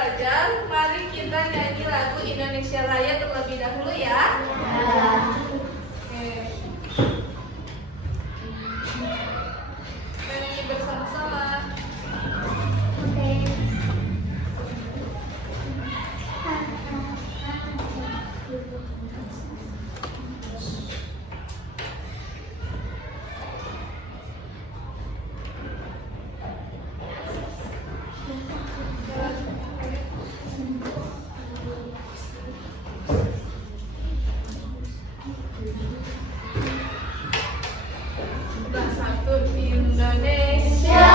belajar, mari kita nyanyi lagu Indonesia Raya terlebih dahulu ya. Oke. Kita nyanyi bersama-sama. Satu Indonesia.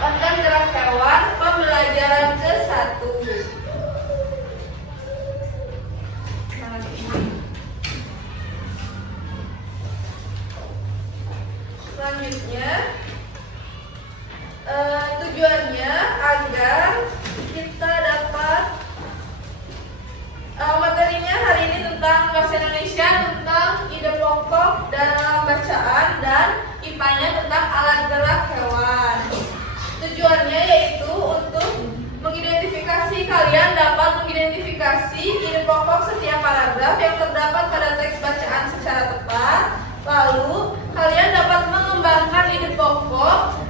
Organ gerak hewan, pembelajaran ke-1. Selanjutnya, tujuannya agar kita dapat materinya hari ini tentang bahasa Indonesia, tentang ide pokok dalam bacaan, dan IPA-nya tentang alat gerak hewan. Tujuannya yaitu untuk mengidentifikasi, kalian dapat mengidentifikasi ide pokok setiap paragraf yang terdapat pada teks bacaan secara tepat. Lalu kalian dapat mengembangkan ide pokok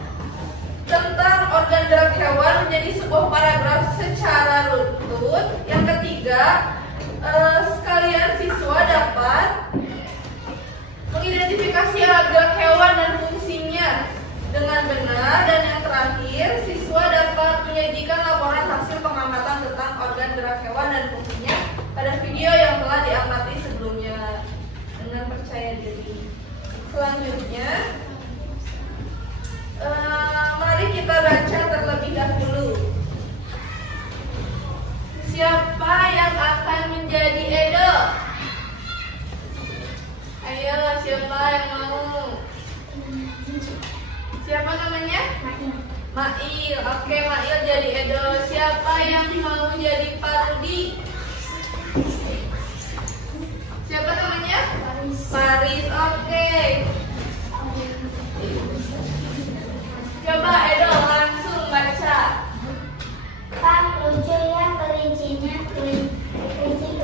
tentang organ gerak hewan menjadi sebuah paragraf secara runtut. Yang ketiga, sekalian siswa dapat mengidentifikasi alat gerak hewan dan fungsinya dengan benar. Dan yang terakhir, siswa dapat menyajikan laporan hasil pengamatan tentang organ gerak hewan dan fungsinya pada video yang telah diamati sebelumnya dengan percaya diri. Selanjutnya, mari kita baca terlebih dahulu. Siapa yang akan menjadi Edo? Ayo, siapa yang mau? Siapa namanya? Mail. Oke, Mail jadi Edo. Siapa yang mau jadi Parudi? Siapa namanya? Paris. Oke. Coba Edo langsung baca. Pak, lucu ya kelincinya. Kelinci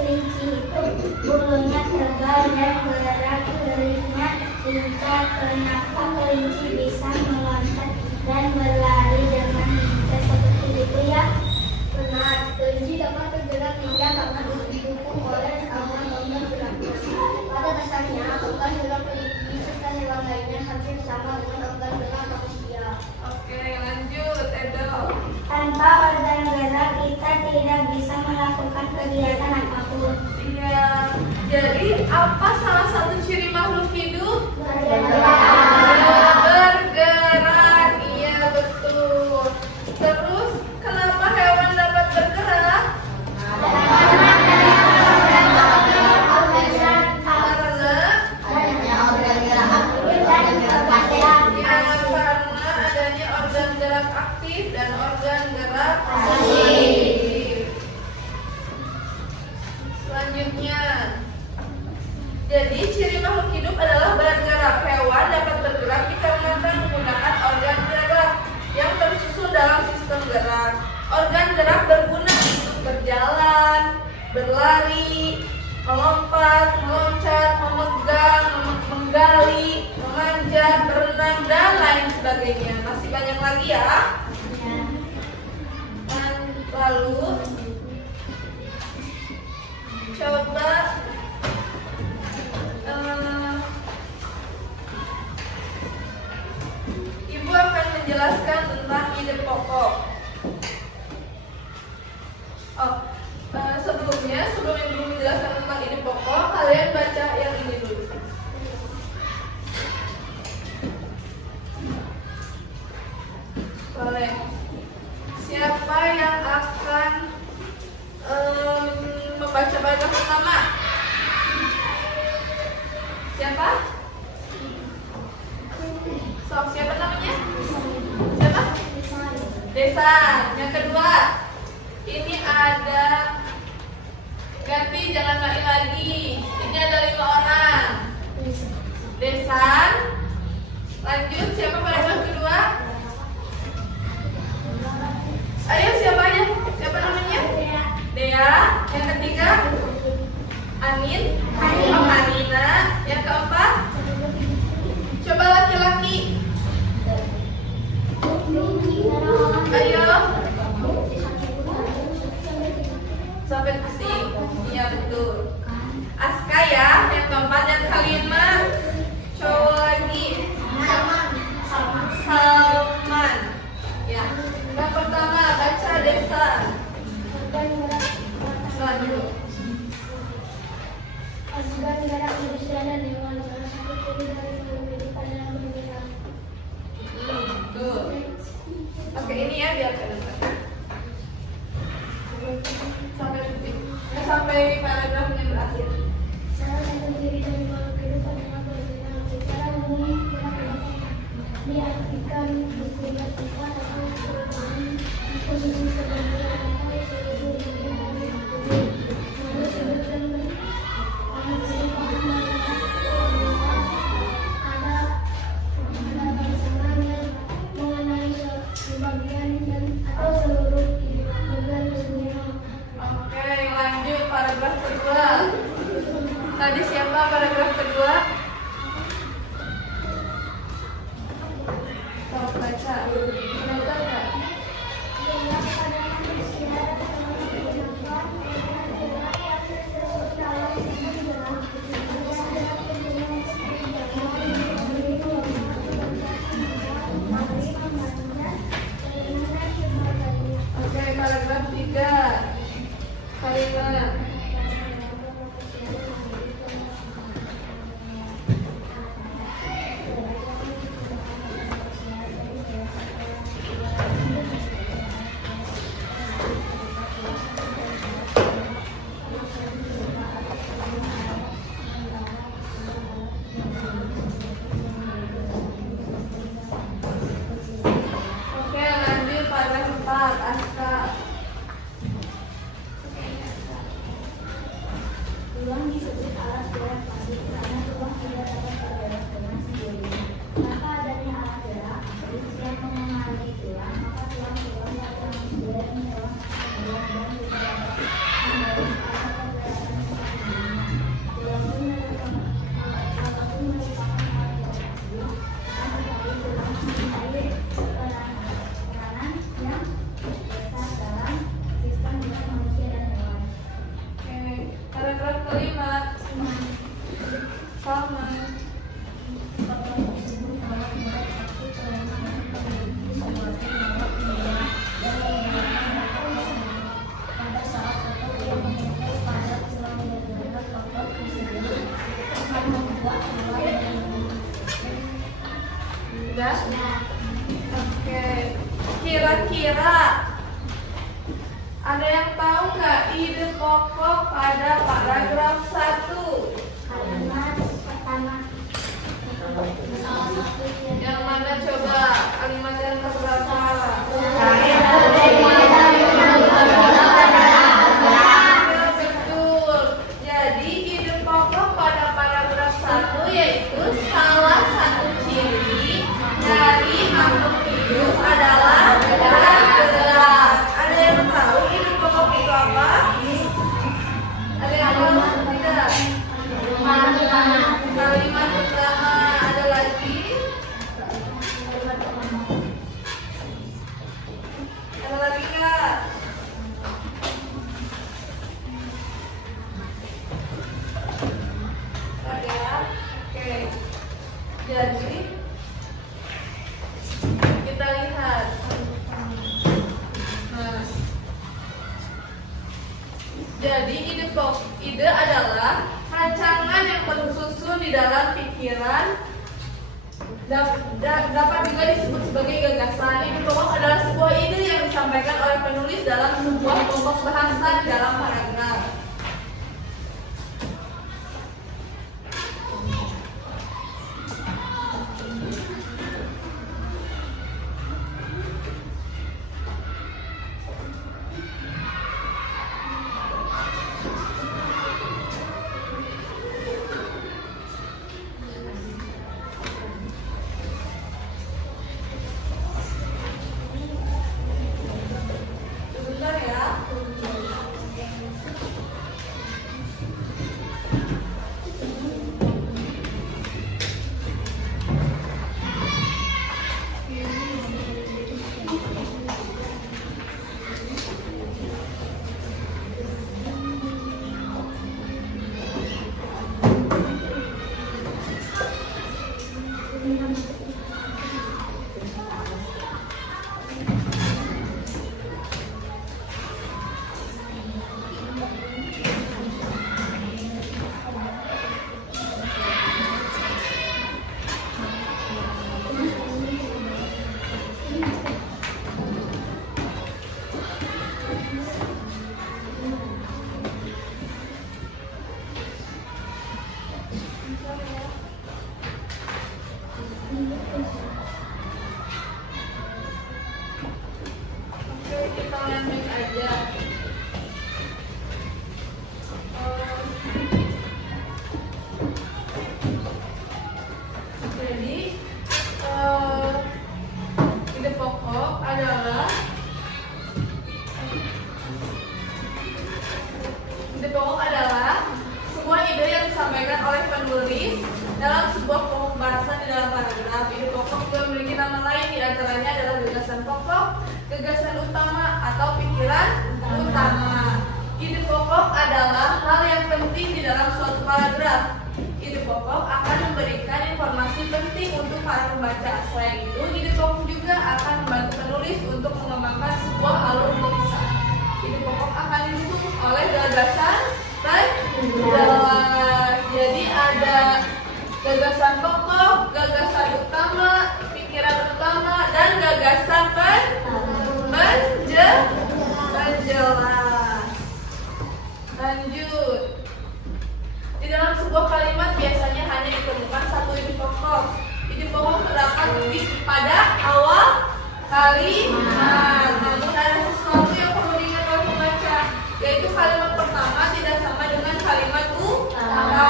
itu bulunya tebal dan gerak-geriknya lincah. Kenapa kelinci bisa meloncat dan berlari dengan lincah seperti itu ya? Benar, kelinci dapat bergerak lincah karena didukung oleh organ geraknya. Pada dasarnya, organ gerak kelinci serta hewan lainnya hampir sama dengan organ gerak manusia. Apa salah satu ciri makhluk hidup? Bergerak. Bergerak, iya betul. Terus, kenapa hewan dapat bergerak? Karena adanya organ gerak aktif dan organ gerak pasif. Selanjutnya, jadi ciri makhluk hidup adalah bergerak. Hewan dapat bergerak dikarenakan menggunakan organ gerak yang tersusun dalam sistem gerak. Organ gerak berguna untuk berjalan, berlari, melompat, meloncat, memegang, menggali, memanjat, berenang, dan lain sebagainya. Masih banyak lagi ya. Lalu coba Ibu akan menjelaskan tentang ide pokok. Sebelum Ibu menjelaskan tentang ide pokok, kalian baca yang ini dulu. Boleh. Siapa yang akan membaca paragraf pertama? Siapa? Sok, siapa namanya? Siapa? Desan. Yang kedua, ini ada ganti, jangan lagi. Ini ada 5 orang. Desan. Lanjut, siapa paragraf kedua? Ayo, siapa aja? Siapa namanya? Dea. Yang ketiga? Anin. Oh, Anina. Yang keempat? Coba laki-laki. Ayo. Sampai pusing. Iya betul. Aska ya. Yang keempat. Yang kelima. Cowok lagi. Salman. Ya. Yang pertama baca Desa. Selanjutnya. Organ gerak manusia dan hewan salah satu ciri dari kehidupan yang bergerak. Tuh. Oke, ini ya biar kedengaran. Sampai paragraf yang berakhir. Salah satu ciri dari makhluk hidup adalah bergerak. Secara umum, gerak diartikan bergerak cepat atau perubahan posisi sebagai atau seluruh bagian dari tubuh. Menurut sudut pandang Tadi siapa paragraf kedua? Baca. Baca nggak? Oke, paragraf 3. Kalimat. Oke, lanjut paragraf 4. Aska. Tulang disebut alat gerak pabrik karena tulang tidak dapat bergerak dengan sendirinya. Maka adanya alat gerak pabrik yang mengenali tulang, maka tulang-tulang pada manusia dan hewan bergerak dan tidak dapat membangun alat pergerakan sendirinya. Tulang pun merupakan alat gerak pabrik, tetapi tulang mempunyai peranan yang besar dalam sistem gerak manusia dan hewan. Oke, paragraf kelima. Salman. Pada saat tertentu yang memiliki Kira-kira ada yang tahu nggak ide pokok pada paragraf 1? Kalimat pertama. Yang mana coba? Kalimat yang keberapa? Betul. Jadi ide pokok pada paragraf 1 yaitu salah satu ciri dari makhluk hidup adalah bergerak. Ada yang tahu ide pokok itu apa? Ada yang tahu tidak? Kalimat pertama. Ada lagi? Ada lagi nggak? Ada. Oke. Jadi kita lihat. Nah. Jadi ide adalah rancangan yang tersusun di dalam pikiran dapat juga disebut sebagai gagasan. Ide pokok adalah sebuah ide yang disampaikan oleh penulis dalam sebuah kelompok bahasa di dalam paragraf. Sebentar ya. Oke, kita lanjut aja. Jadi ide pokok adalah sebuah ide yang disampaikan oleh penulis dalam sebuah kelompok bahasa di dalam paragraf. Ide pokok juga memiliki nama lain, diantaranya adalah gagasan pokok, gagasan utama, atau pikiran utama. Ide pokok adalah hal yang penting di dalam suatu paragraf. Ide pokok akan memberikan informasi penting untuk para pembaca. Selain itu, ide pokok juga akan membantu penulis untuk mengembangkan sebuah alur tulisan. Ide pokok akan didukung oleh gagasan penjelas. Jadi ada gagasan pokok, gagasan utama, pikiran utama, dan gagasan penjelas. Lanjut. Di dalam sebuah kalimat biasanya hanya ditemukan satu ide pokok. Ide pokok terdapat pada awal kalimat. Namun ada sesuatu yang perlu diingat oleh pembaca, yaitu kalimat pertama tidak sama dengan kalimat utama.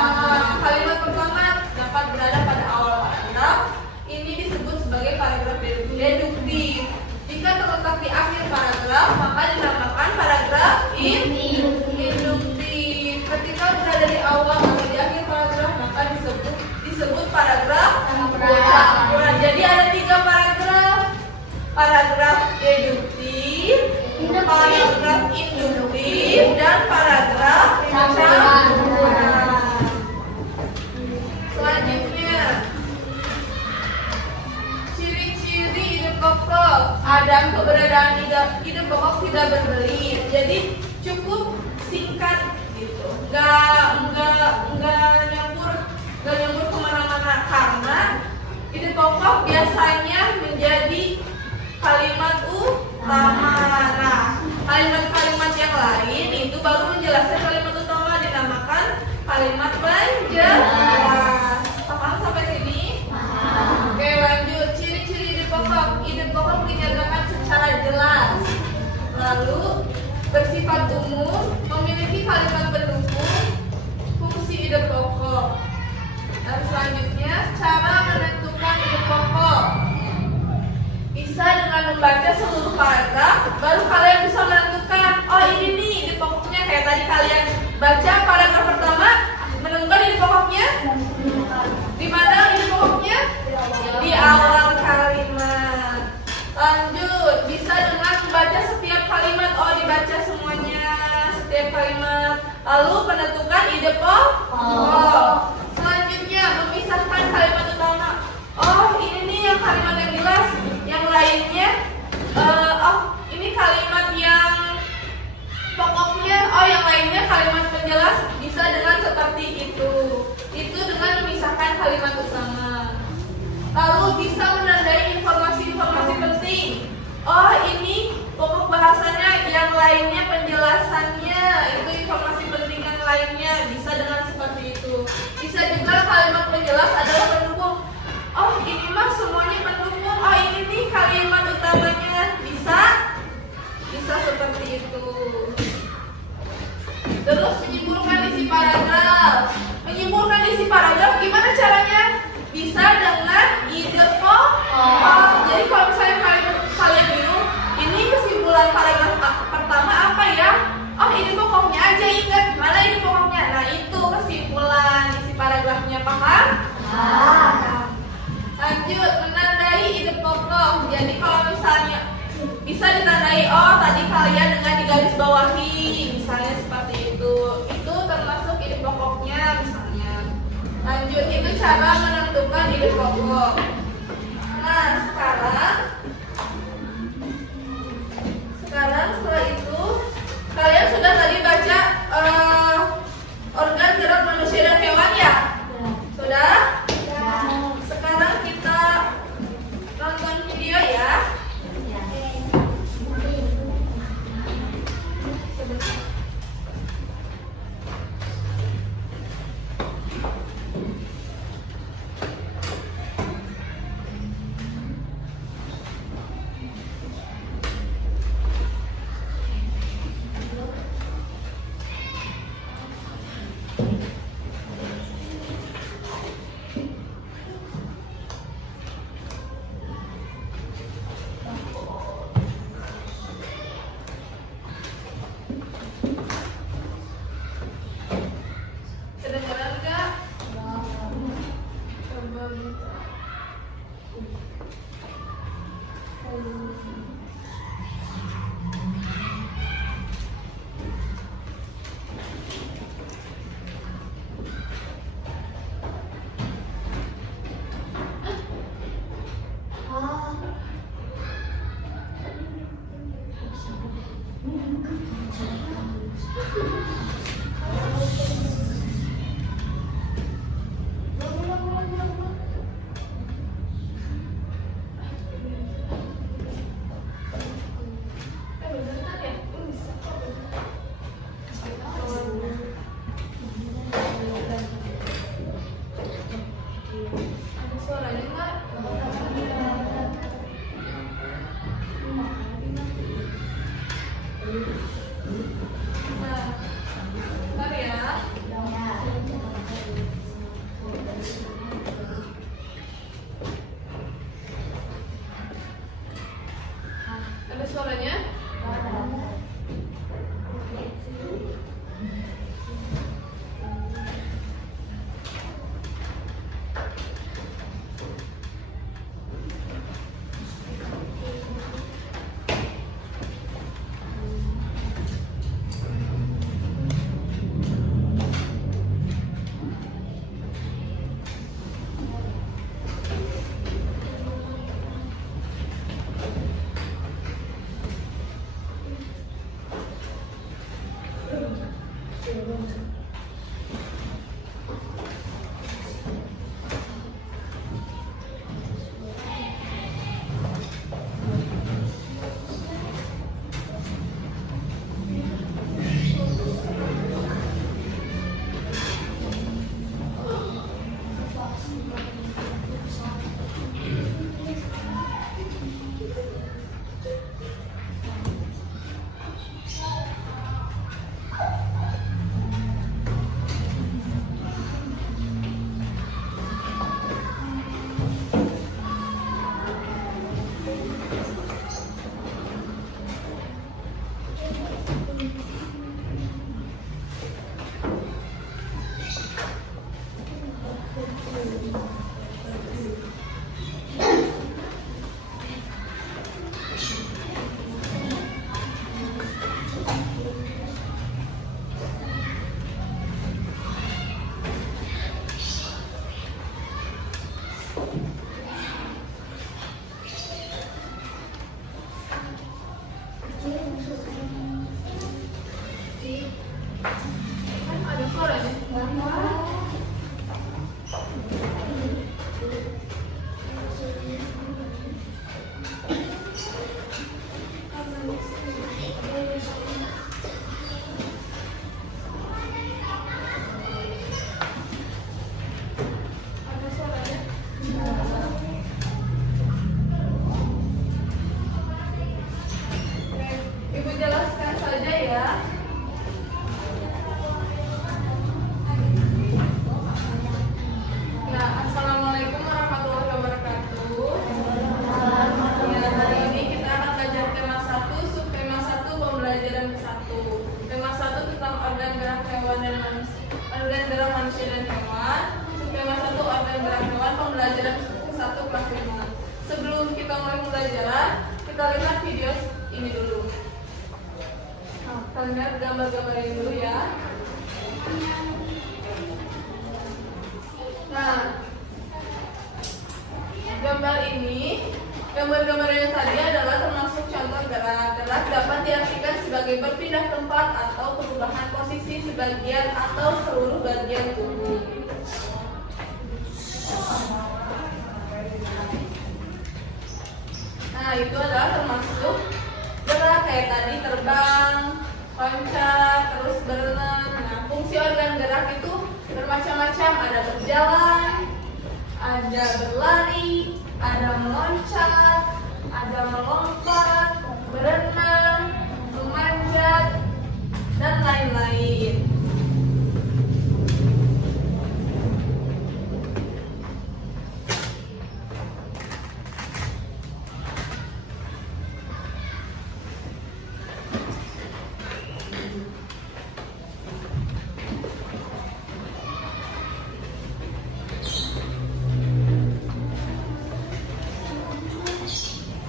Kalimat pertama dapat berada pada awal paragraf. Ini disebut sebagai paragraf deduktif. Jika terletak di akhir paragraf, maka dinamakan paragraf induktif. Ketika berada di awal atau di akhir paragraf, maka disebut paragraf campuran. Jadi ada 3 paragraf: paragraf deduktif, paragraf induktif, dan paragraf campuran. Selanjutnya, ciri-ciri ide pokok. Ada keberadaan ide pokok tidak berbelit, jadi cukup singkat gitu, nggak nyampur kemana-mana, karena ide pokok biasanya menjadi kalimat ide pokok dinyatakan secara jelas. Lalu bersifat umum, memiliki kalimat pendukung, fungsi ide pokok. Dan selanjutnya, cara menentukan ide pokok. Bisa dengan membaca seluruh paragraf, baru kalian bisa menentukan, oh ini nih ide pokoknya. Kayak tadi kalian baca paragraf pertama, menemukan ide pokoknya. Di mana ide pokoknya? Di awal kalimat. Lanjut, bisa dengan membaca setiap kalimat. Oh, dibaca semuanya, setiap kalimat. Lalu menentukan ide pokok. Selanjutnya, memisahkan kalimat utama. Oh, ini nih yang kalimat yang jelas. Yang lainnya, ini kalimat yang pokoknya. Oh, yang lainnya kalimat penjelas. Bisa dengan seperti itu. Itu dengan memisahkan kalimat utama. Lalu bisa menandai informasi-informasi penting. Oh, ini pokok bahasanya, yang lainnya penjelasannya. Itu informasi penting yang lainnya. Bisa dengan seperti itu. Bisa juga kalimat penjelas adalah pendukung. Oh, ini mah semuanya pendukung. Oh, ini nih kalimat utamanya. Bisa seperti itu. Terus menyimpulkan isi paragraf. Menyimpulkan isi paragraf gimana caranya? Bisa dengan ide pokok. Jadi kalau misalnya kalian bingung, ini kesimpulan paragraf pertama apa ya? Oh, ide pokoknya aja, ingat. Mana ide pokoknya? Nah, itu kesimpulan isi paragrafnya, paham? Lanjut, menandai ide pokok. Jadi kalau misalnya bisa ditandai, oh tadi kalian dengan digaris bawahi, misalnya seperti itu. Itu termasuk ide pokoknya misalnya. Lanjut, itu cara menentukan ide pokok. Nah, sekarang setelah itu kalian sudah tadi baca organ gerak manusia dan hewan ya? Sudah? Sekarang kita nonton video ya. Kedengaran nggak? Coba minta. Benar, gambar-gambarnya dulu ya. Nah, gambar-gambar yang tadi adalah termasuk contoh gerak. Gerak dapat diartikan sebagai berpindah tempat atau perubahan posisi sebagian atau seluruh bagian tubuh. Nah, itu adalah termasuk gerak kayak tadi terbang, loncat, terus berenang. Nah, fungsi organ gerak itu bermacam-macam, ada berjalan, ada berlari, ada meloncat, ada melompat, berenang, memanjat, dan lain-lain.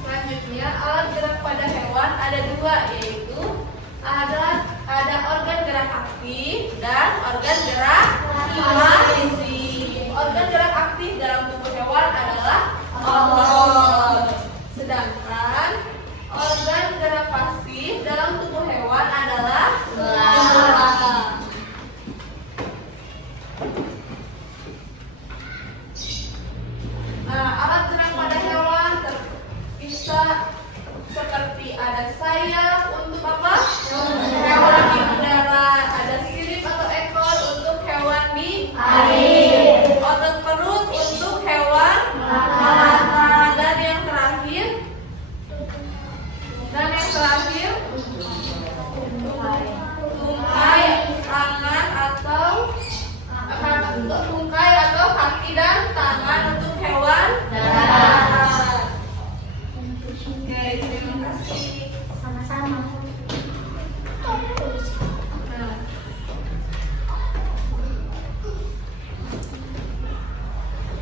Selanjutnya, alat gerak pada hewan ada dua, yaitu ada organ gerak aktif dan organ gerak pasif. Organ gerak aktif dalam tubuh hewan adalah otot, sedangkan organ gerak pasif dalam tubuh hewan adalah tulang. Alat gerak pada hewan bisa seperti ada sayap untuk apa? Hewan di udara, ada sirip atau ekor untuk hewan di air, otot perut untuk hewan melata, dan yang terakhir tungkai tangan atau tungkai atau kaki dan tangan untuk hewan darat. Oke, terima kasih. Sama-sama. Nah,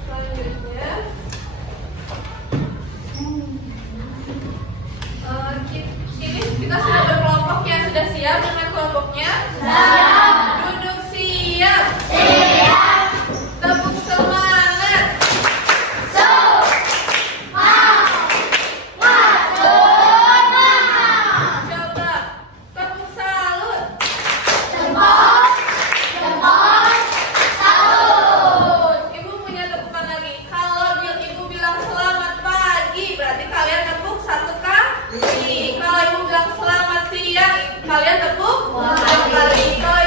selanjutnya ini kita sudah berkelompok ya, sudah siap dengan kelompoknya? Duduk siap. Tepuk semangat. Coba tepuk salut. Salut. Ibu punya tepukan lagi. Kalau ibu bilang selamat pagi, berarti kalian tepuk satu kali. Kalau ibu bilang selamat siang, kalian tepuk dua kali. Kalau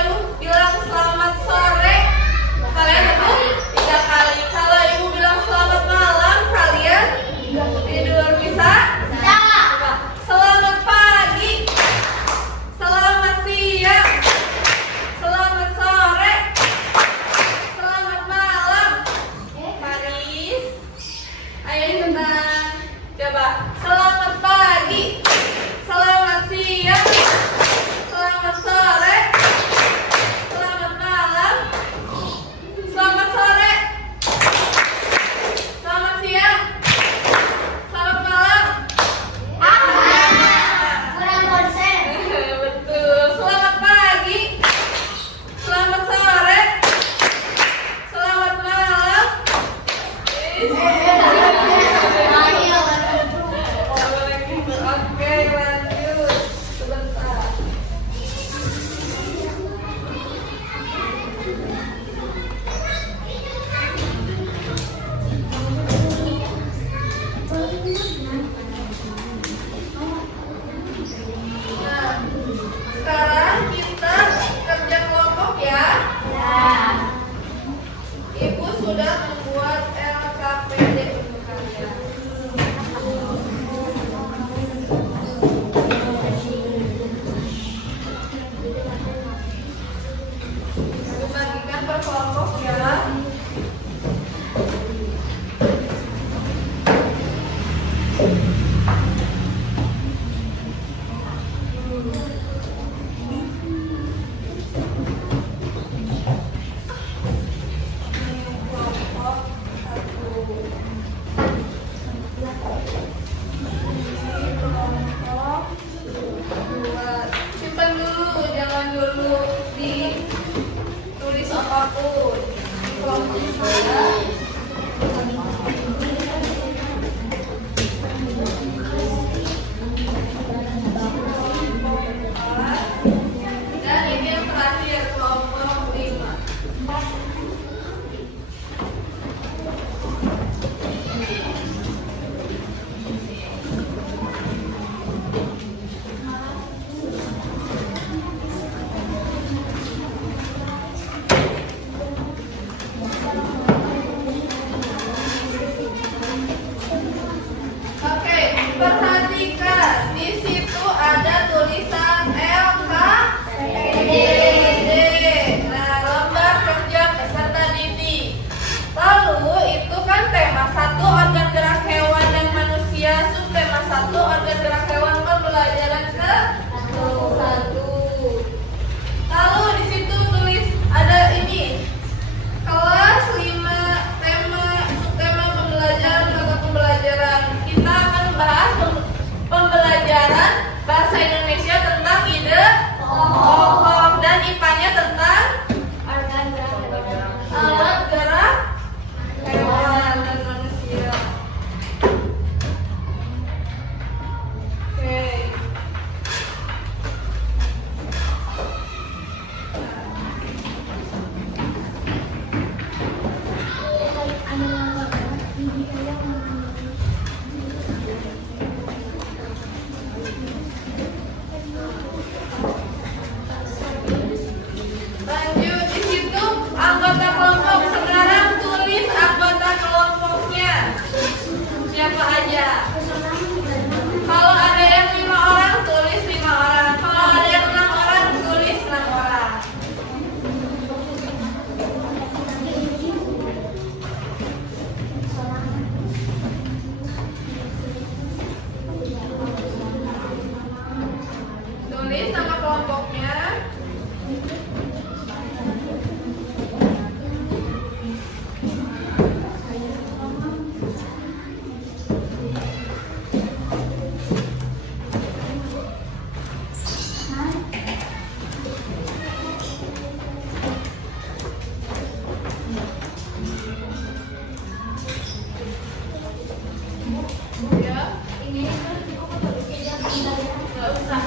Nggak usah.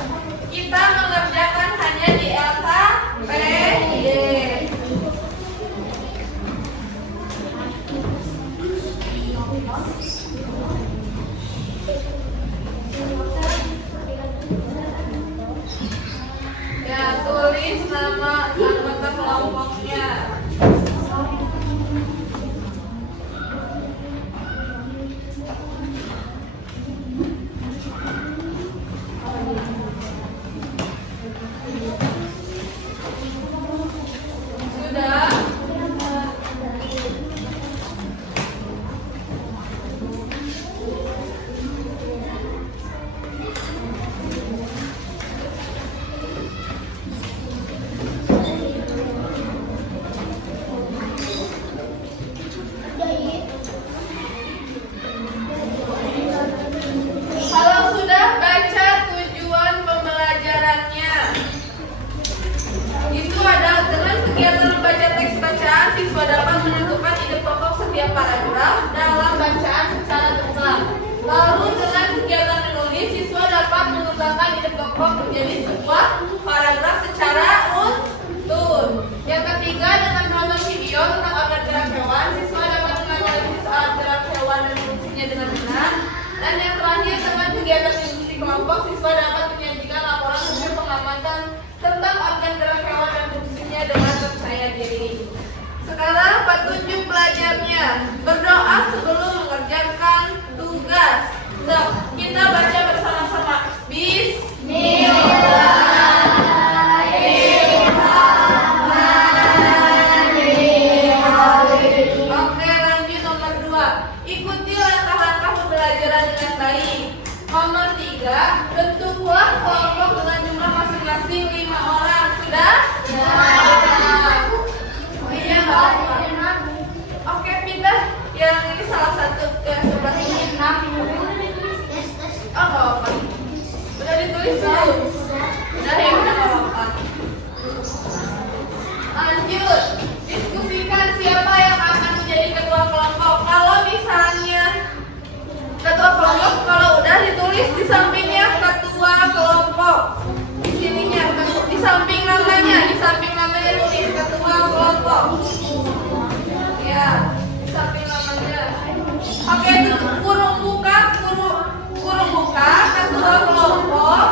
Kita mengerjakan hanya di LKPD. Ya, tulis nama anggota kelompoknya. Sudah? Kalau sudah, baca tujuan pembelajarannya. Itu adalah dengan kegiatan membaca teks bacaan, siswa dapat menentukan ide pokok setiap paragraf dalam bacaan secara terulang. Lalu dengan kegiatan menulis, siswa dapat mengembangkan ide pokok menjadi sebuah paragraf secara untun. Yang ketiga, dengan menonton video tentang alat gerak hewan, siswa dapat menganalisis alat gerak hewan dan fungsinya dengan benar. Dan yang terakhir, dengan kegiatan diskusi kelompok, siswa dapat menyajikan laporan hasil pengamatan tentang organ gerak hewan dan fungsinya dengan percaya diri. Sekarang petunjuk belajarnya. Berdoa sebelum mengerjakan tugas. Nah, kita baca bersama-sama. Bismillahirrahmanirrahim. Oke, lanjut nomor 2. Ikuti langkah-langkah pembelajaran dengan baik. Nomor 3, bentuklah kelompok dengan jumlah masing-masing 5 orang. Sudah? Ya. Iya, nggak apa. Oke, pindah yang ini salah satu ke sebelah sini. Oh, nggak apa. Udah ditulis belum? Udah ya, udah nggak apa. Lanjut, diskusikan siapa yang akan menjadi ketua kelompok. Kalau misalnya ketua kelompok, kalau udah ditulis di sampingnya ketua kelompok. Di sininya, di samping namanya tulis ketua kelompok. Ya, di samping namanya. Oke, itu kurung buka ketua kelompok.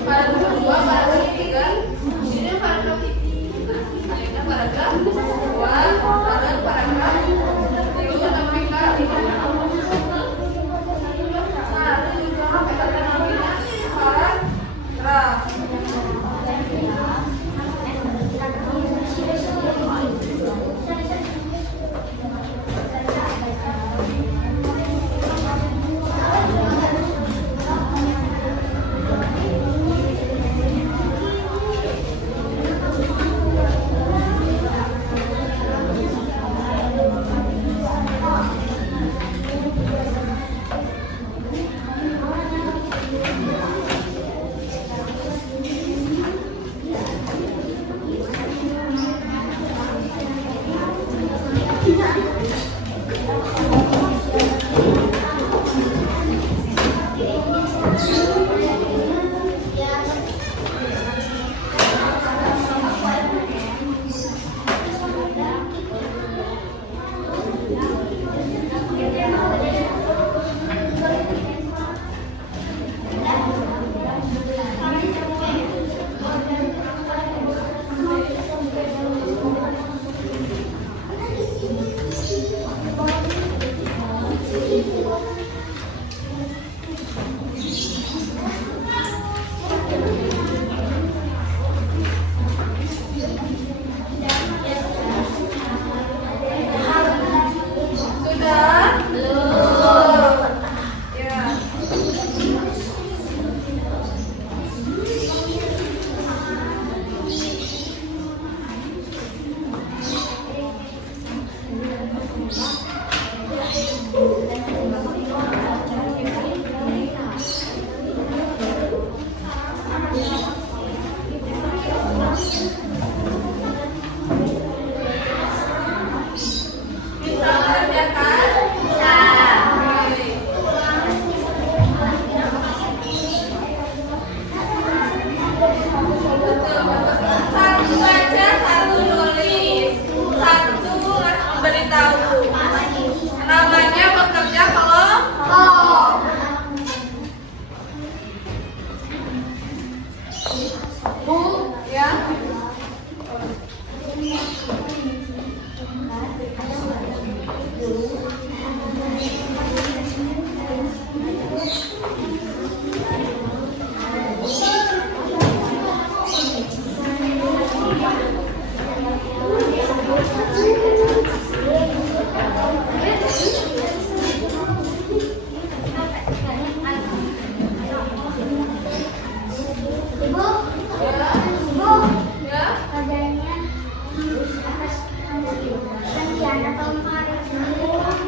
Paragraf kedua, paragraf ketiga. Ini paragraf akhirnya paragraf kedua, paragraf tilu, tapi kak nah, itu juga katakan namanya paragraf. Namanya bekerja kelompok. Bu, ya.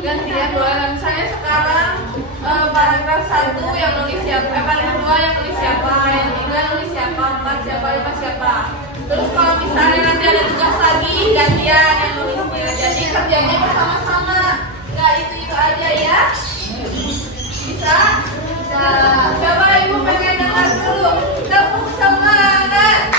Gantian boleh. Saya sekarang paragraf 1 yang nulis siapa, paragraf 2 yang nulis siapa, yang 3 nulis siapa, 4 siapa, 5 siapa. Terus kalau misalnya nanti ada tugas lagi, gantian yang nulisnya. Jadi kerjanya bersama-sama, nggak itu aja ya. Bisa? Bisa. Coba ibu pengen dengar dulu. Tepuk semangat.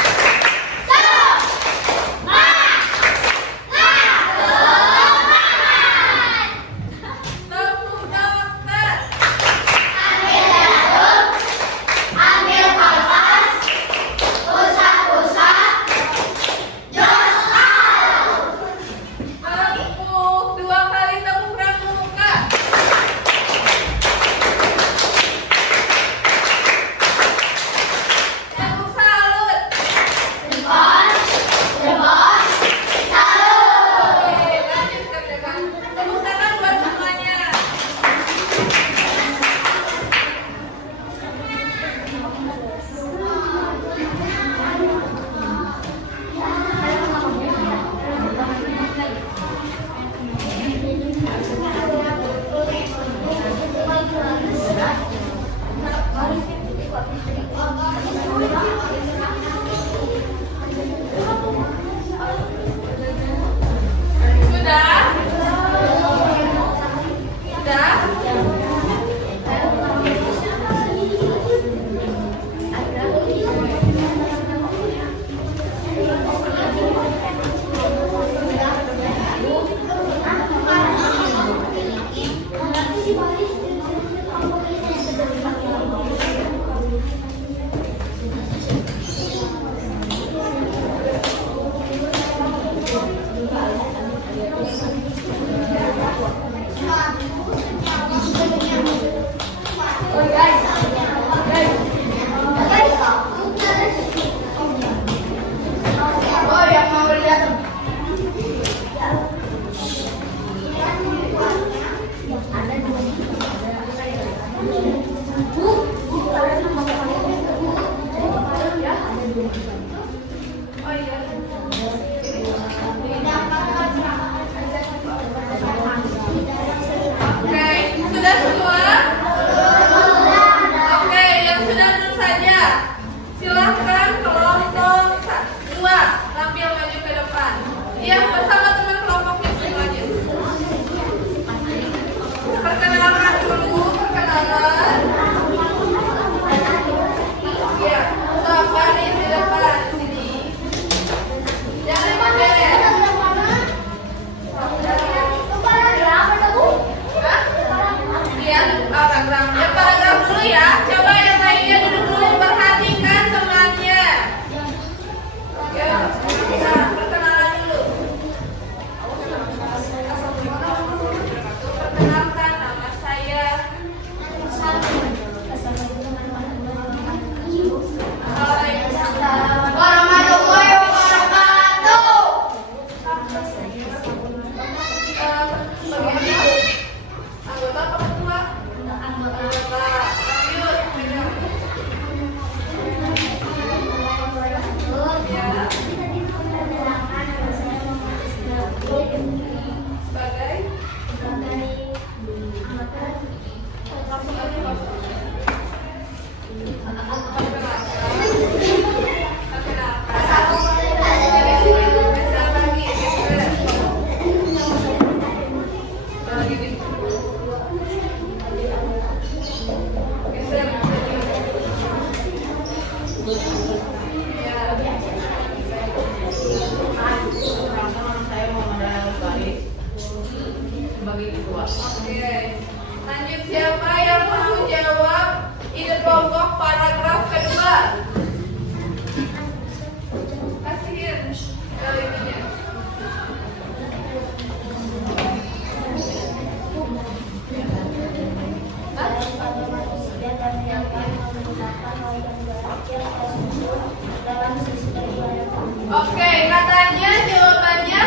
Oke, katanya jawabannya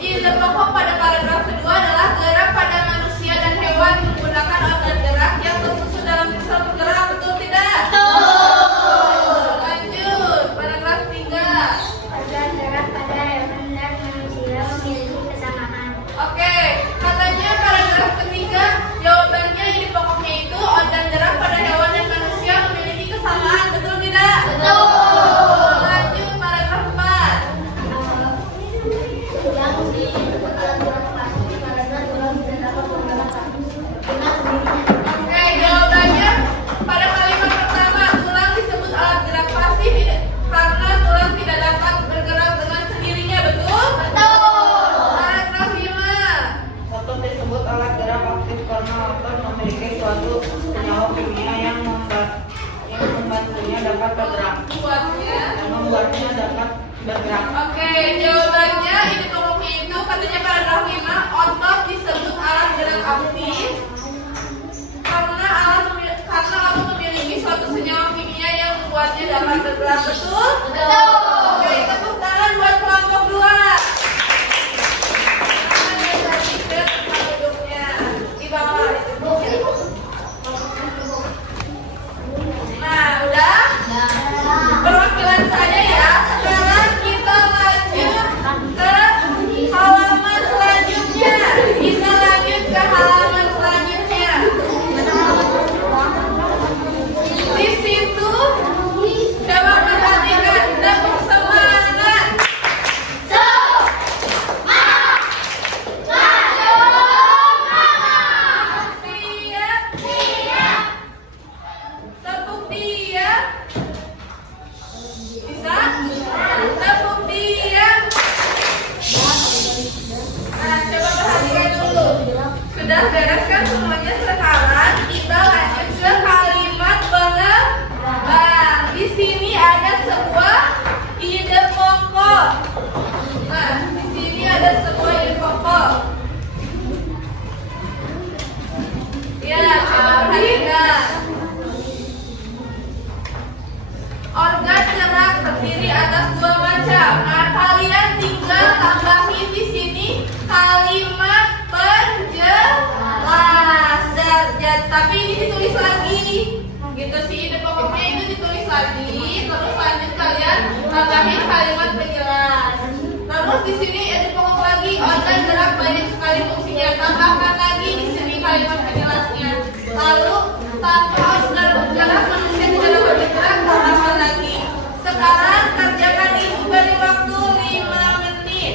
ide pokok pada paragraf kedua adalah gerak pada manusia dan hewan menggunakan organ gerak yang tersusun dalam sel bergerak. Betul tidak? Betul. Lanjut, paragraf 3. Organ gerak pada hewan dan manusia memiliki kesamaan. Oke, katanya paragraf ketiga jawabannya ide pokoknya itu organ gerak pada hewan dan manusia memiliki kesamaan. Betul tidak? Betul. Lanjut, paragraf 4. Yang disebut alat gerak pasti karena tulang tidak dapat menggerakkan tulang sendirinya. Oke, jawabannya pada kalimat pertama tulang disebut alat gerak pasif karena tulang tidak dapat bergerak dengan sendirinya. Betul? Betul. Paragraf 5. Otot disebut alat gerak aktif karena otot memiliki suatu senyawa kimia yang membantunya dapat bergerak. Membuatnya dapat bergerak. Oke, jawabannya ini pokoknya itu katanya paragraf 5 otot disebut alat gerak aktif karena otot memiliki suatu senyawa kimia yang membuatnya dapat bergerak. Betul? Betul. Oke, tepuk tangan buat kelompok 2. Di bawah. Nah, udah? Perwakilan saja ya. Sekarang kita lanjut ke halaman selanjutnya. Kita lanjut ke halaman selanjutnya. Di situ coba perhatikan tepuk semangat. Siap. Tepuk diam. Bisa? Tepuk diam. Nah, coba perhatikan dulu. Sudah beres kan semuanya? Sekarang kita lanjut ke kalimat pengembang. Di sini ada sebuah ide pokok. Nah, di sini ada sebuah ide pokok. Ya, coba perhatikan. Organ gerak terdiri atas dua macam. Nah, kalian tinggal tambahin di sini kalimat penjelas. Tapi ini ditulis lagi. Gitu sih, ide pokoknya itu ditulis lagi. Terus lanjut kalian tambahin kalimat penjelas. Terus di sini ide pokok lagi organ gerak banyak sekali fungsinya. Tambahkan lagi di sini kalimat penjelasnya. Lalu tanpa organ bergerak manusia tidak dapat bergerak. Tambahkan lagi. Sekarang kerjakan itu beri waktu 5 menit.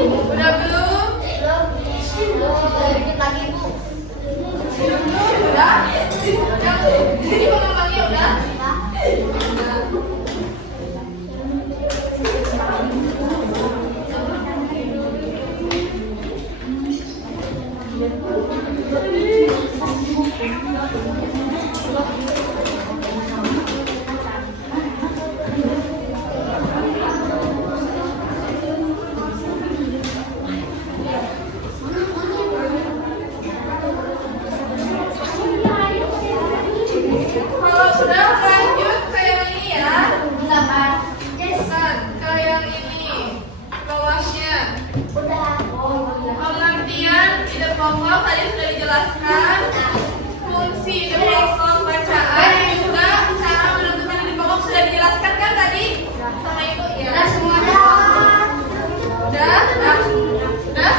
Udah belum? Dikit lagi, Bu. Udah? Yang ini pengembangnya udah? Kalau sudah lanjut ke yang ini ya. Bukan, ke yang ini bawahnya. Pengertian ide pokok tadi sudah dijelaskan. Fungsi ide pokok bacaan juga cara menentukan ide pokok sudah dijelaskan kan tadi sama ibu ya. Udah semuanya. Udah? Udah? Belum jelas.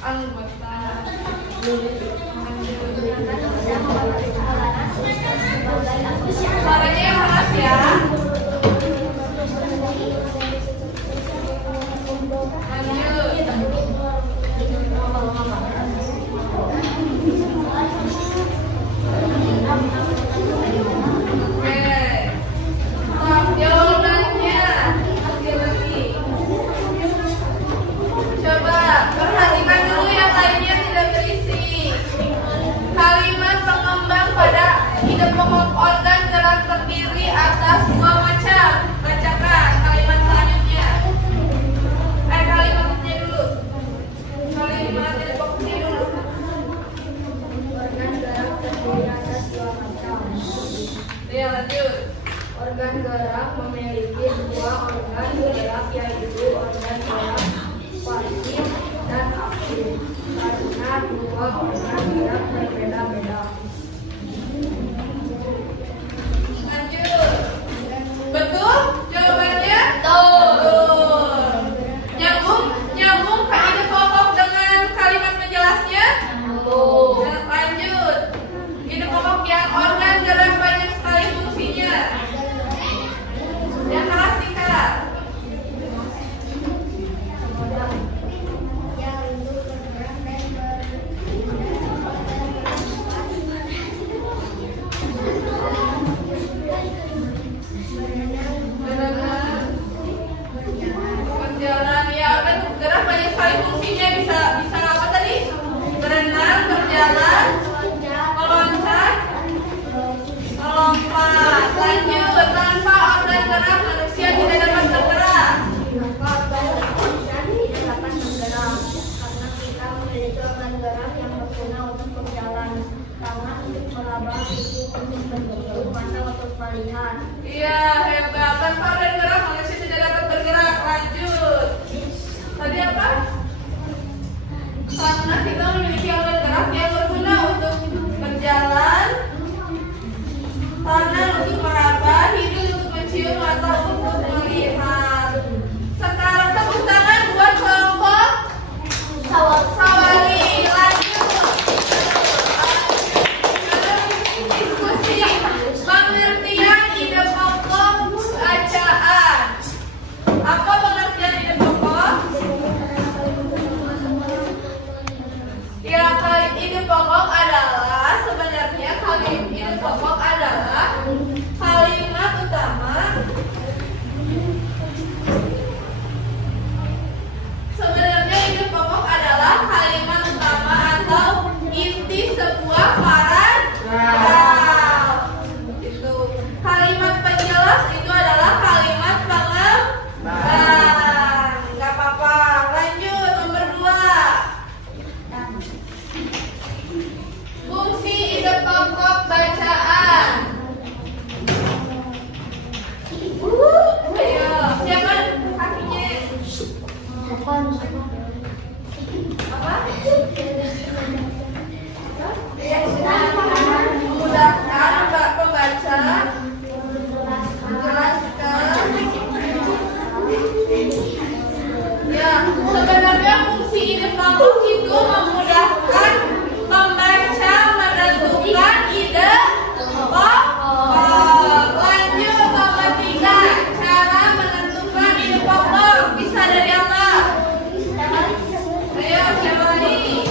Anggota. Suaranya yang keras ya. Organ gerak memiliki dua organ gerak, yaitu organ gerak pasif dan aktif, karena dua organ gerak berbeda-beda. Lanjut. Betul? Jawabannya? Betul. Nyambung kan ide pokok dengan kalimat penjelasnya? Nyambung. Lanjut. Ide pokok yang organ gerak banyak sekali fungsinya. Yang keras tingkat. Berjalan ya, organ gerak banyak sekali fungsinya. Bisa apa tadi? Berenang, berjalan, meloncat, melompat. Lanjut. Tanpa organ gerak manusia tidak dapat bergerak. Karena kita memiliki organ gerak yang berguna untuk berjalan, tangan untuk meraba, kuku untuk berbentuk, mata untuk melihat. Iya, hebat. Tanpa organ gerak manusia tidak dapat bergerak. Lanjut. Tadi apa? Karena kita memiliki organ gerak yang berguna untuk berjalan, tangan untuk meraba, hidung untuk mencium, mata untuk melihat. Sekarang tepuk tangan buat kelompok Sawali. Lanjut. Diskusi pengertian ide pokok bacaan. Apa pengertian ide pokok? Ya, ide pokok adalah sebenarnya ide pokok adalah kalimat utama. Sebenarnya ide pokok adalah kalimat utama atau inti sebuah paragraf. Itu. Kalimat penjelas itu adalah kalimat pengembang. Nggak apa-apa. Lanjut nomor 2. Fungsi ide pokok bacaan. Ayo, siapa kakinya? Apa? Mudahkan pembaca, jelaskan. Ya, sebenarnya fungsi ide pokok itu memudahkan pembaca menentukan ide pokok. Lanjut nomor 3. Cara menentukan ide pokok bisa dari apa? Ayo, siapa lagi?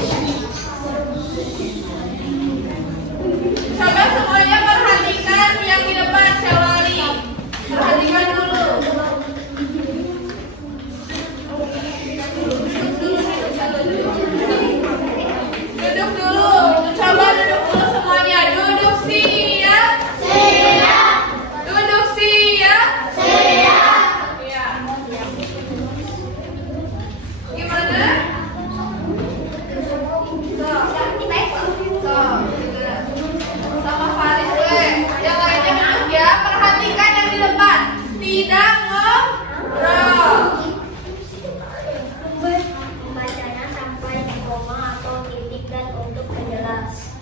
Coba semuanya perhatikan yang di depan, Syawali. Perhatikan dulu. Duduk dulu. Coba duduk dulu semuanya. Duduk siap. Siap. Duduk siap. Siap. Iya. Gimana? Sama Faris gue. Yang lainnya duduk ya. Perhatikan yang di depan. Tidak ngobrol. Membacanya sampai di koma atau titik dan untuk perjelas.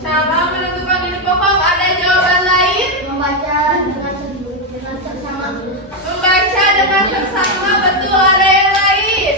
Cara menentukan ide pokok ada jawaban lain? Membaca dengan seksama. Membaca dengan seksama, betul. Ada yang lain?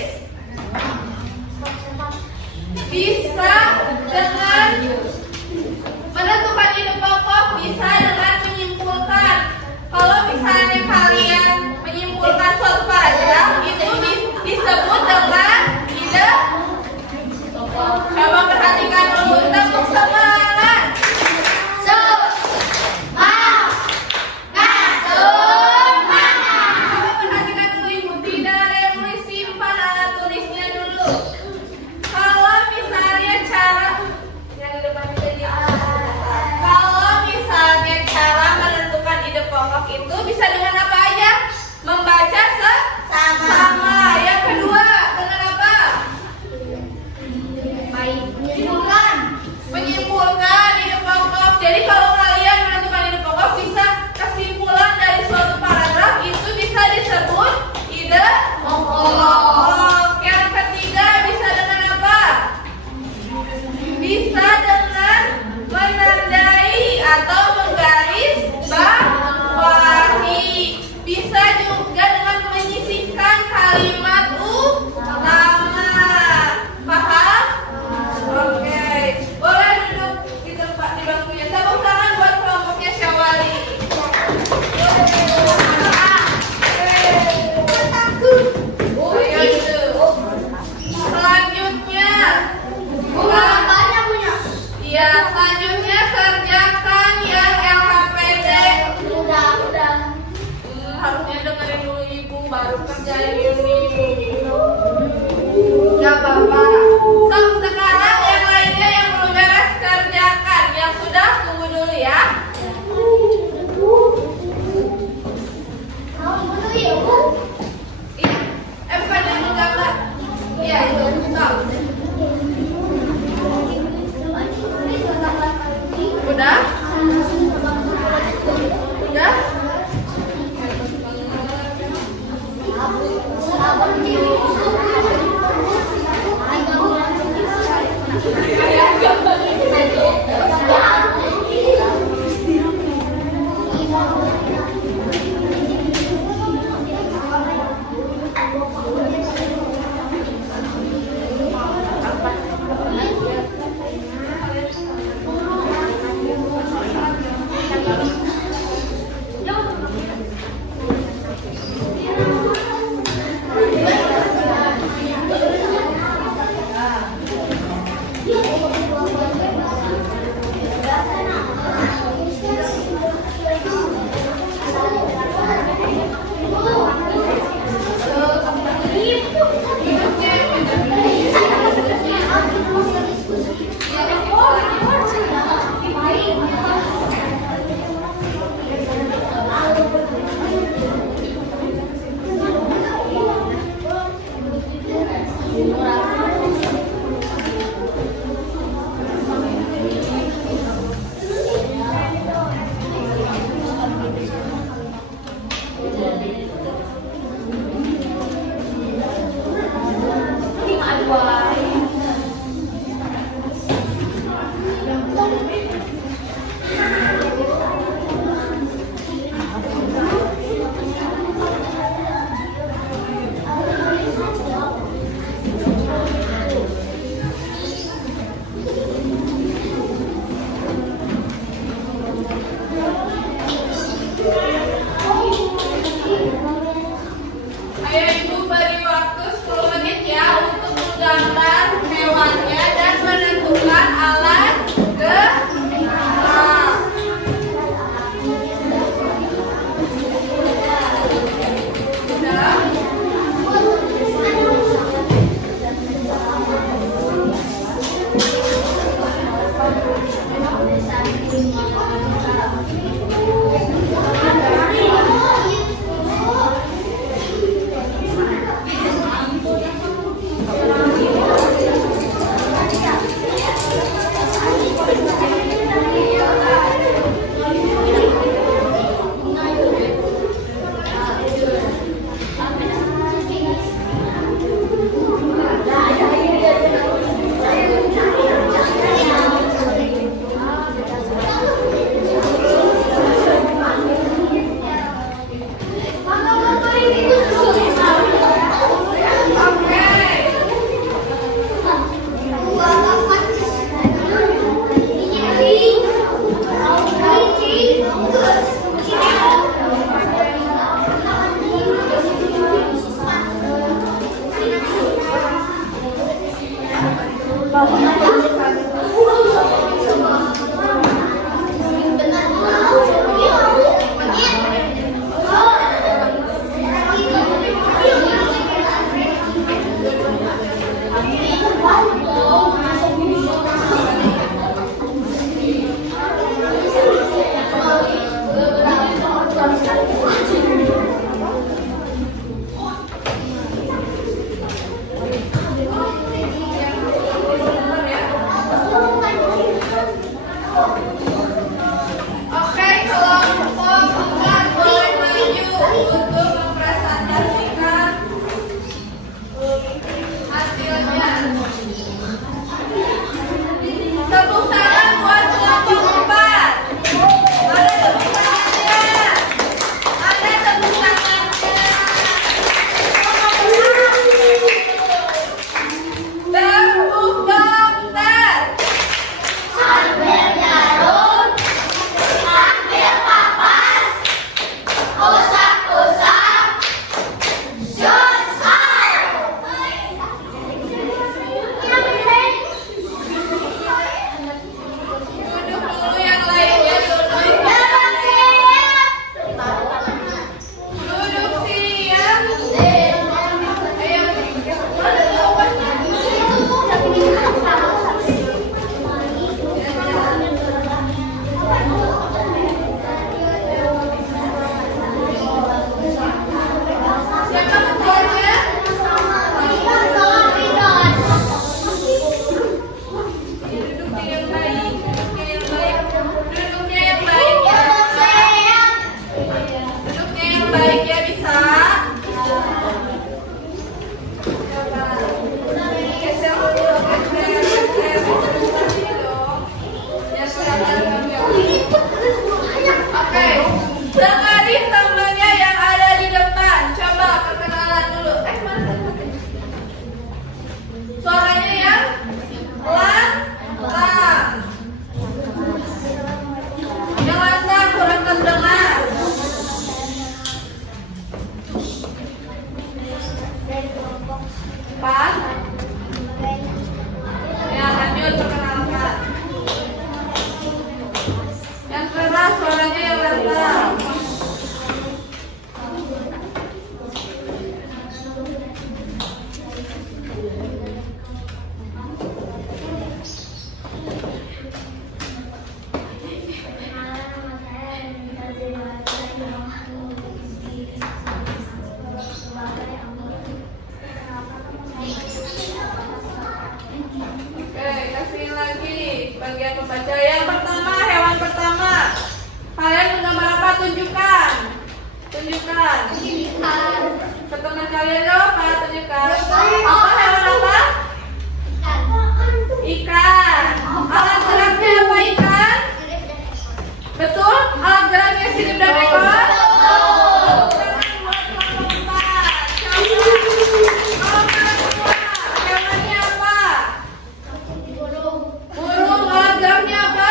Oke, kelompok 4 boleh maju untuk mempresentasikan hasilnya. Tepuk tangan buat kelompok 4. Ada tepuk tangannya. Ada tepuk tangannya. Tepuk dokter. Ambil jarum, ambil kapas, usap-usap, susah. Duduk dulu yang lainnya, duduk. Duduk siap. Ayo. Siapa ketuanya? Duduknya yang baik. Duduknya yang baik ya. Duduknya yang baik ya, bisa. Geser dulu, geser dong. Ya, kelihatan kami. Oke, dengarin temennya yang ada di depan. Coba perkenalan dulu. Mana? Suaranya yang lantang. Yang lantang kurang terdengar. Pak, ya lanjut perkenalkan. Yang keras suaranya yang lantang. Oke, kasih lagi bagian pembaca. Yang pertama, hewan pertama. Kalian menggambar apa? Tunjukkan. Tunjukkan. Ke teman kalian dong, tunjukkan. Apa hewan apa? Ikan. Alat geraknya apa ikan? Betul? Alat geraknya sirip dan ekor? Hewannya apa? Burung. Alat geraknya apa?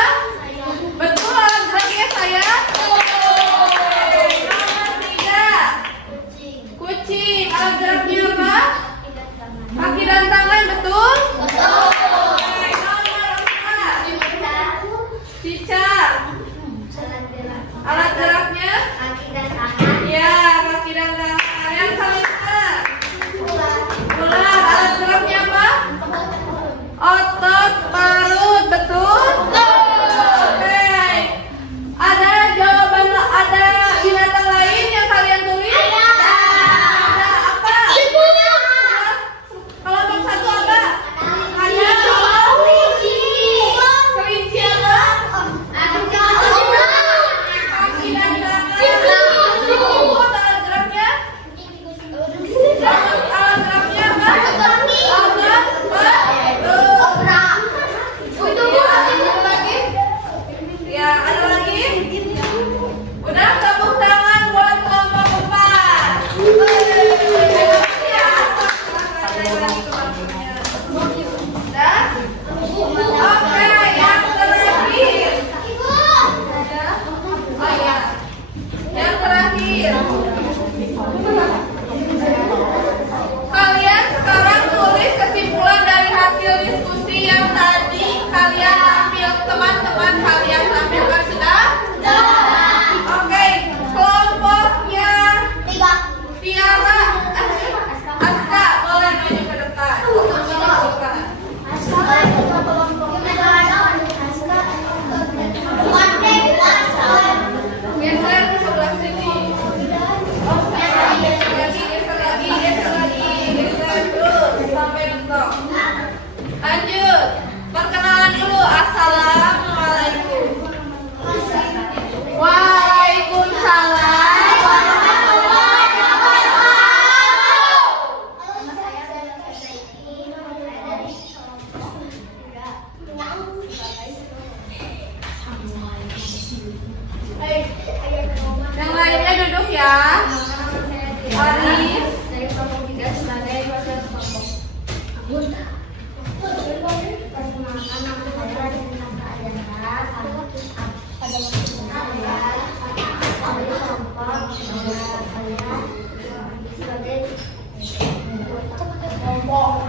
Betul, alat geraknya sayap? Nomor 3. Kucing. Alat geraknya apa? Kaki dan tangan, betul? Oke, nomor 4. Cicak. Alat geraknya? Ya, kaki dan tangan. Yang kelima. Ular. Alat geraknya apa? Otot parut, betul? Oke. Ada jawaban, ada binatang lain yang kalian tulis? Ada apa? Kelompok 1 apa? Ada kelinci apa? Kaki dan tangan. Rambut, alat geraknya? Alat geraknya apa? Ada lagi? Ya, ada lagi? Udah, tepuk tangan buat kelompok 4. Ya, ada lagi kelompoknya. Udah? Oke, yang terakhir. Oh iya, yang terakhir. Kalian sekarang tulis kesimpulan dari hasilnya. ya. Arif. Dari kelompok 3 sebagai wakil kelompok. Perkenalkan nama saya dengan adalah pada waktu sebagai kelompok.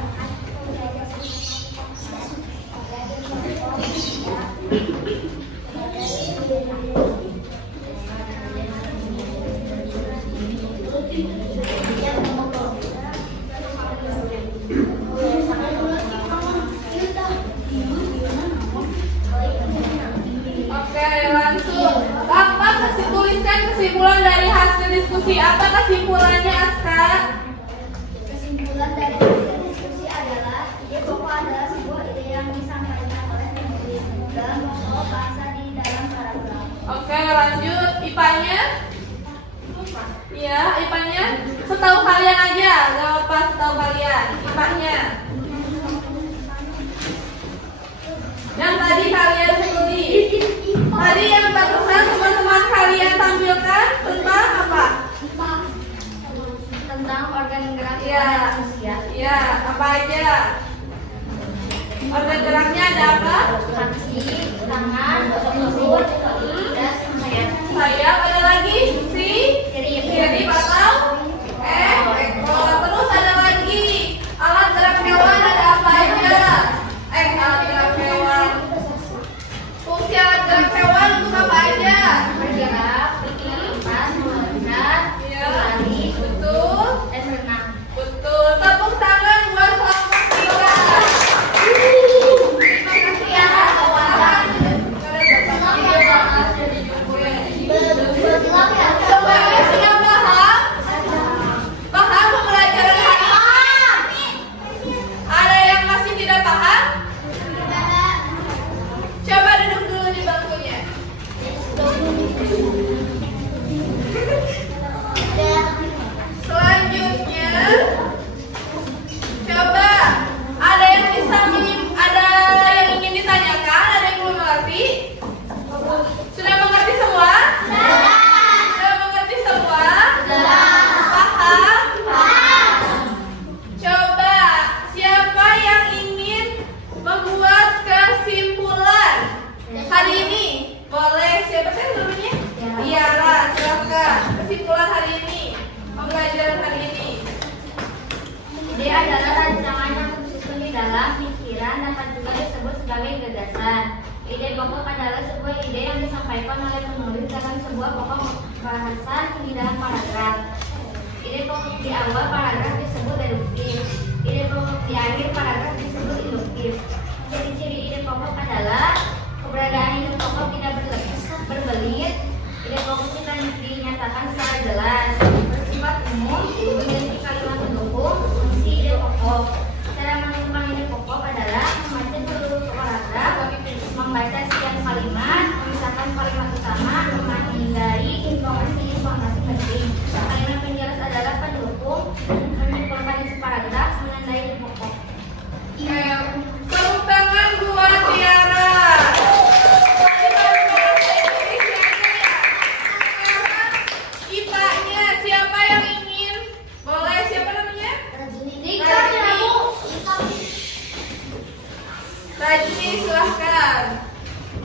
Oke, langsung. Apa tuliskan kesimpulan dari hasil diskusi? Apa kesimpulannya, Aska? Kesimpulan dari hasil diskusi adalah ide pokok adalah sebuah ide yang disampaikan oleh penulis dan membawa bahasa di dalam paragraf. Oke, lanjut. IPA-nya? Ya, IPA-nya setahu kalian aja, nggak apa setahu kalian. IPA-nya. Yang tadi kalian studi. Tadi yang barusan teman-teman kalian tampilkan tentang apa? Tentang organ gerak Iya. manusia. Ya, apa aja? Organ geraknya ada apa? Kaki, tangan, mulut, dan sayap. Sayap, ada lagi? Sirip atau ekor. Terus ada lagi alat gerak hewan, ada apa aja? Alat gerak hewan. Fungsi alat gerak hewan untuk apa aja? Bergerak, bernapas, meloncat, berlari, Betul. dan berenang. Betul. Tepuk tangan buat kelompok 3. Terima kasih ya kawan. Semuanya sudah paham? Paham pembelajaran hari ini? Ada yang masih tidak paham? Coba duduk dulu di bangkunya. Selanjutnya, coba ada yang ingin ditanyakan, ada yang belum mengerti? Sudah mengerti semua? Sudah mengerti semua? Paham? Coba siapa yang ingin membuat kesimpulan hari ini? Boleh, siapa sih namanya? Tiara, silakan. Kesimpulan hari ini, pembelajaran hari ini. Ide adalah rancangan yang tersusun di dalam pikiran, dapat juga disebut sebagai gagasan. Ide pokok adalah sebuah ide yang disampaikan oleh penulis dalam sebuah pokok bahasan di dalam paragraf. Ide pokok di awal paragraf disebut deduktif. Ide pokok di akhir paragraf disebut induktif. Ciri-ciri ide pokok adalah keberadaan ide pokok tidak berbelit. Ide pokok kita dinyatakan secara jelas, bersifat umum, memiliki kalimat pendukung, fungsi ide pokok. Cara menuliskan ide pokok adalah membaca seluruh paragraf, membaca sekian kalimat, memisahkan kalimat utama, menghindari informasi penting. Kalimat penjelas adalah pendukung, menyimpulkan isi paragraf, menandai ide pokok. Tepuk tangan buat Tiara. IPA-nya siapa yang ingin? Boleh, siapa namanya? Rajini, silahkan.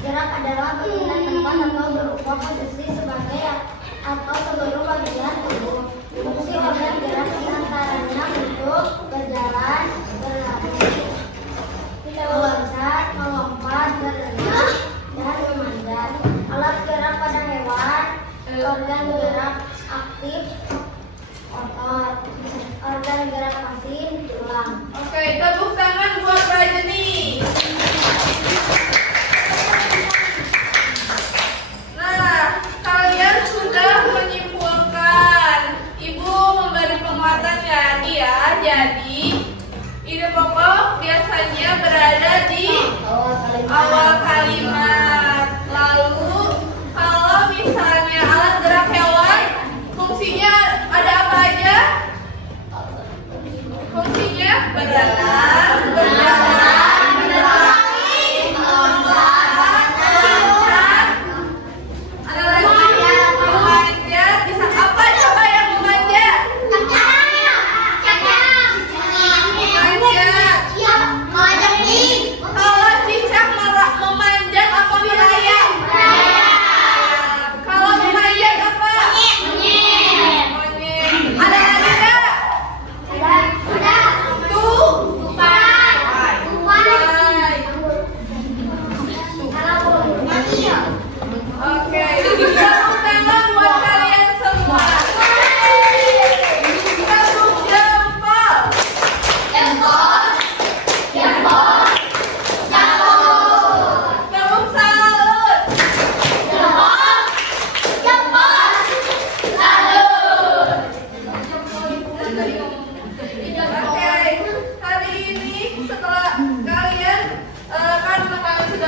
Gerak adalah berpindah tempat atau berubah posisi sebagai atau seluruh bagian tubuh. Fungsi organ gerak diantaranya untuk berjalan, berlari, meloncat, melompat, berenang, dan memanjat. Alat gerak pada hewan, organ gerak aktif, otot, organ gerak pasif, tulang. Oke, tepuk tangan buat Rajini. Nah, kalian sudah menyimpulkan. Ibu memberi penguatan ya. Jadi, ide pokok biasanya berada di awal kalimat. Lalu, kalau misalnya alat gerak hewan, fungsinya ada apa aja? Fungsinya berenang, berjalan, berlari, melompat, ada lagi memanjat, bisa apa coba?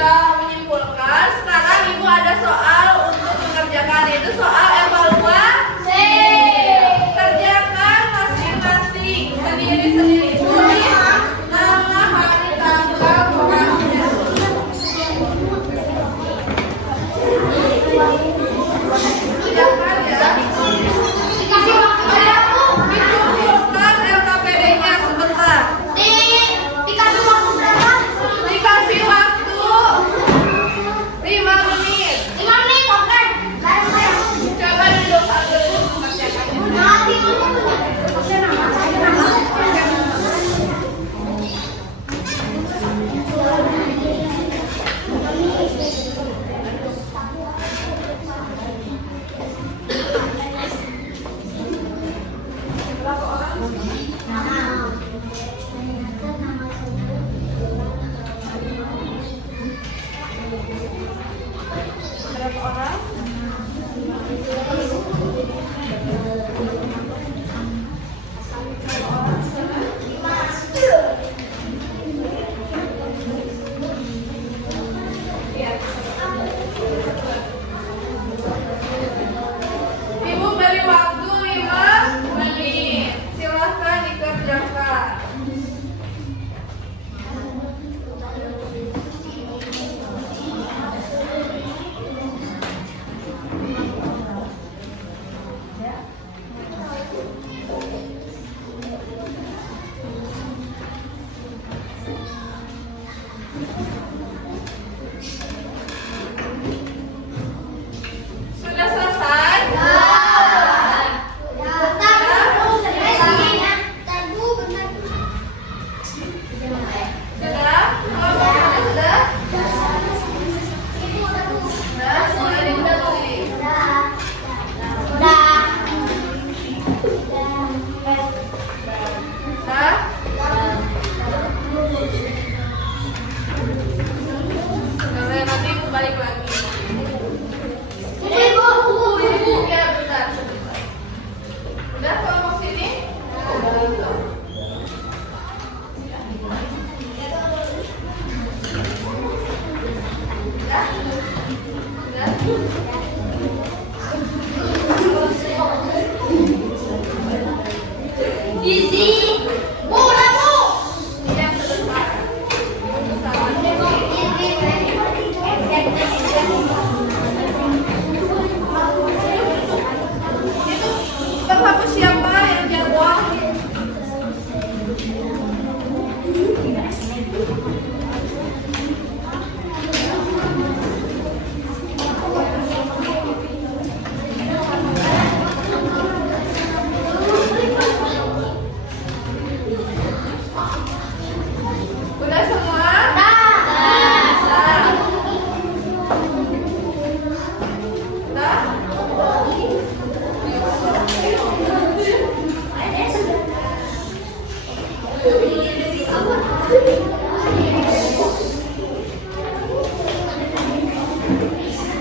sudah menyimpulkan, sekarang Ibu ada soal untuk mengerjakan, yaitu soal evaluasi. Kerjakan masing-masing sendiri-sendiri. Tulis nama, hari, tanggal, lokasinya. Kerjakan ya. Dikumpulkan LKPD-nya sebentar. Dikasih waktu 5 menit. Coba duduk dulu mengerjakannya. Berapa orang? Ibu beri waktu 5 menit. Silahkan dikerjakan. Sudah selesai? Sudah? Kalau bapaknya sudah? Sudah? Mulai ditulis. Hah? Boleh, nanti Ibu balik lagi. Ibu, ya bentar. Udah kelompok sini? Yang sebentar. Itu bapak siapa yang jawab? Udah semua? Udah?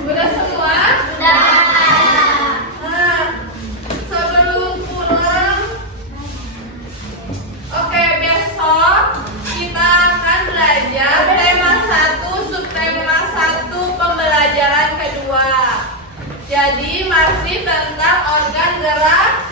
Udah semua? Nah, sebelum pulang, oke, besok kita akan belajar tema 1, subtema 1, pembelajaran kedua. Jadi masih tentang organ gerak